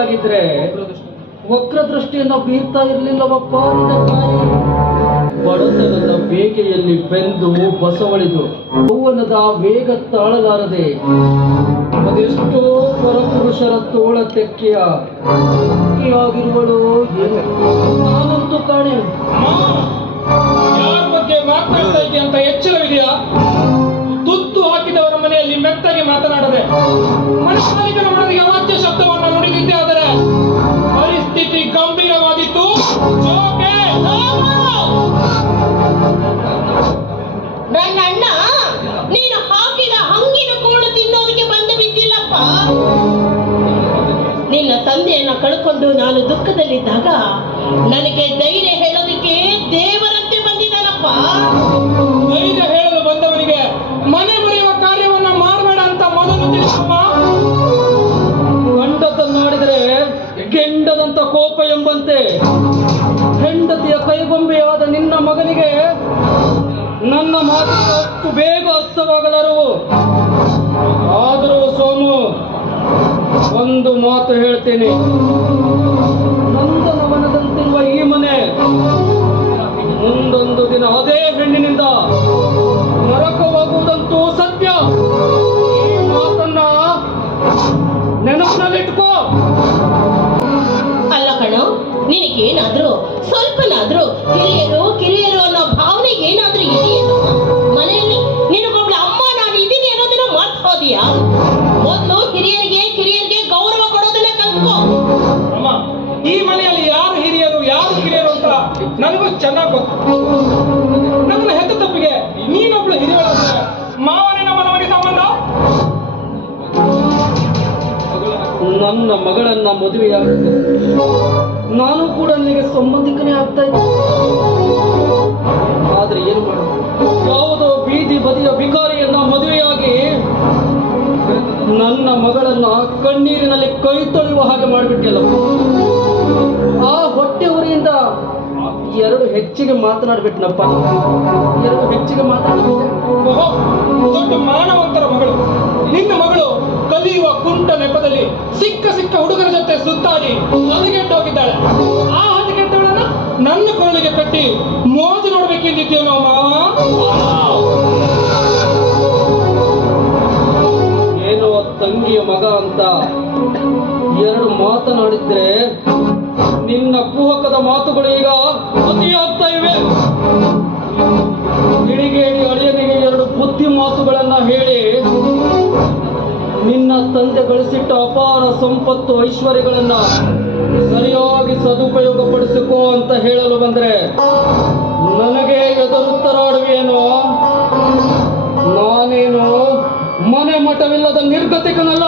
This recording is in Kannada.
ಒಳ್ಳೆಯವಳಾಗಿದ್ರೆ ವಕ್ರದೃಷ್ಟಿಯನ್ನ ಬೀರ್ತಾ ಇರಲಿಲ್ಲವಪ್ಪ ನಿನ್ನ ತಾಯಿ. ಬಡತನದ ಬೇಗೆಯಲ್ಲಿ ಬೆಂದು ಬಸವಳಿದು ಯೌವನದ ವೇಗ ತಾಳಲಾರದೆ ಅದೆಷ್ಟೋ ಪರಪುರುಷರ ತೋಳ ತೆಕ್ಕೆಯ ಆಗಿರುವಳು ಏನು. ನಾನಂತೂ ಕಾಣೆ. ಯಾರ ಬಗ್ಗೆ ಮಾತನಾಡ್ತಾ ಇದೆಯಾ ಅಂತ ಎಚ್ಚರವಿದೆಯಾ? ತುತ್ತು ಹಾಕಿದವರ ಮನೆಯಲ್ಲಿ ಮೆತ್ತಗೆ ಮಾತನಾಡದೆ ಮನುಷ್ಯನಿಗನ ಮನದಿಗೆ ಅವಾಚ್ಯ ಶಬ್ದವನ್ನು ನುಡಿದಿದ್ದೆ. ಆದರೆ ಪರಿಸ್ಥಿತಿ ಗಂಭೀರವಾಗಿತ್ತು. ನನ್ನ ಅಣ್ಣ ನೀನು ಹಾಕಿದ ಹಂಗಿನ ಕೋಳು ತಿನ್ನೋದಕ್ಕೆ ಬಂದು ಬಿದ್ದಿಲ್ಲಪ್ಪ. ನಿನ್ನ ತಂದೆಯನ್ನ ಕಳ್ಕೊಂಡು ನಾನು ದುಃಖದಲ್ಲಿದ್ದಾಗ ನನಗೆ ಧೈರ್ಯ ಹೇಳೋದಕ್ಕೆ ದೇವರಂತೆ ಬಂದಿದ್ದಾನಪ್ಪ. ಧೈರ್ಯ ಹೇಳಲು ಬಂದವನಿಗೆ ಮನೆ ಬರೆಯುವ ಕಾರ್ಯವನ್ನ ಮಾಡಬೇಡ ಅಂತ ಮೊದಲು ತಿಳಿಸಪ್ಪ. ಗಂಡತನ್ನಾಡಿದರೆ ಗೆಂಡದಂತ ಕೋಪ ಎಂಬಂತೆ ಹೆಂಡತಿಯ ಕೈಗೊಂಬೆಯಾದ ನಿನ್ನ ಮಗನಿಗೆ ನನ್ನ ಮಾತು ಅಷ್ಟು ಬೇಗ ಅರ್ಥವಾಗಲಾರವು. ಆದರೂ ಸೋಮು, ಒಂದು ಮಾತು ಹೇಳ್ತೇನೆ. ನಂದನವನದಂತಿರುವ ಈ ಮನೆ ಮುಂದೊಂದು ದಿನ ಅದೇ ಹೆಣ್ಣಿನಿಂದ ನರಕವಾಗುವುದಂತೂ ಸತ್ಯ. ಈ ಮಾತನ್ನ ನೆನಪಿನಲ್ಲಿಟ್ಕೋ. ಅಲ್ಲ ಕಣೋ, ನಿನಗೇನಾದ್ರೂ ಸ್ವಲ್ಪನಾದ್ರೂ ಕಿರಿಯರು ಅನ್ನೋ ಭಾವನೆ ಏನಾದ್ರೂ ಇದೆಯೇನೋ? ಮನೆಯಲ್ಲಿ ನಿನಗೊಬ್ಳು ಅಮ್ಮ ನಾನು ಇದೀನಿ ಅನ್ನೋದನ್ನ ಮರ್ತ್ಕೋದಿಯಾ? ಮೊದಲು ಕಿರಿಯರಿಗೆ ಗೌರವ ಕೊಡೋದನ್ನ ಕಲ್ತ್ಕೋ. ಅಮ್ಮ, ಈ ಮನೆಯಲ್ಲಿ ಯಾರು ಹಿರಿಯರು ಯಾರು ಕಿರಿಯರು ಅಂತ ನನಗೂ ಚೆನ್ನಾಗಿ ಗೊತ್ತು. ನನ್ನ ಹೆತ್ತ ತಪ್ಪಿಗೆ ನೀನೊಬ್ಳು ಹಿರಿಯಳಾದ್ರೆ ಮಾವನೇ ನಮ್ಮ ನಮಗೆ ಸಂಬಂಧ. ನನ್ನ ಮಗಳನ್ನ ಮದುವೆಯಾಗುತ್ತೆ, ನಾನು ಕೂಡ ನಿನಗೆ ಸಂಬಂಧಿಕನೇ ಆಗ್ತಾ ಇದ್ದೆ. ಆದ್ರೆ ಏನು ಮಾಡು, ಯಾವುದೋ ಬೀದಿ ಬದಿಯ ಭಿಕಾರಿಯನ್ನ ಮದುವೆಯಾಗಿ ನನ್ನ ಮಗಳನ್ನ ಕಣ್ಣೀರಿನಲ್ಲಿ ಕೈ ತೊಳೆಯುವ ಹಾಗೆ ಮಾಡಿಬಿಟ್ಟಿಲ್ಲ. ಆ ಹೊಟ್ಟೆ ಉರಿಯಿಂದ ಎರಡು ಹೆಚ್ಚಿಗೆ ಮಾತನಾಡ್ಬಿಟ್ನಪ್ಪ. ಎರಡು ಹೆಚ್ಚಿಗೆ ಮಾತಾಡ್ಬಿಟ್ಟೆ. ದೊಡ್ಡ ಮಾನವಂತರ ಮಗಳು ನಿನ್ನ ಮಗಳು ಕಲಿಯುವ ಕುಂಟ ನೆಪದಲ್ಲಿ ಸಿಕ್ಕ ಹುಡುಗರ ಜೊತೆ ಸುತ್ತಾಡಿ ಹದಗೆಟ್ಟೋಗಿದ್ದಾಳೆ. ಆ ಹದಗೆಟ್ಟವಳನ್ನ ನನ್ನ ಕೊರಳಿಗೆ ಕಟ್ಟಿ ಮೋಜು ನೋಡ್ಬೇಕೆಂದಿದ್ದೀವಿ ನಾವು. ಏನೋ ತಂಗಿಯ ಮಗ ಅಂತ ಎರಡು ಮಾತನಾಡಿದ್ರೆ ನಿನ್ನ ಕುಹಕದ ಮಾತುಗಳು ಈಗ ಅತಿಯಾಗ್ತಾ ಇವೆ. ಗಿಳಿಗೇಡಿ ಅಳಿಯನಿಗೆ ಎರಡು ಬುದ್ಧಿ ಮಾತುಗಳನ್ನ ಹೇಳಿ ನಿನ್ನ ತಂದೆ ಗಳಿಸಿಟ್ಟ ಅಪಾರ ಸಂಪತ್ತು ಐಶ್ವರ್ಯಗಳನ್ನ ಸರಿಯಾಗಿ ಸದುಪಯೋಗ ಪಡಿಸಿಕೋ ಅಂತ ಹೇಳಲು ಬಂದ್ರೆ ನನಗೆ ಎದುರುತ್ತರಾಡುವೇನೋ? ನಾನೇನು ಮನೆ ಮಠವಿಲ್ಲದ ನಿರ್ಗತಿಕನಲ್ಲ.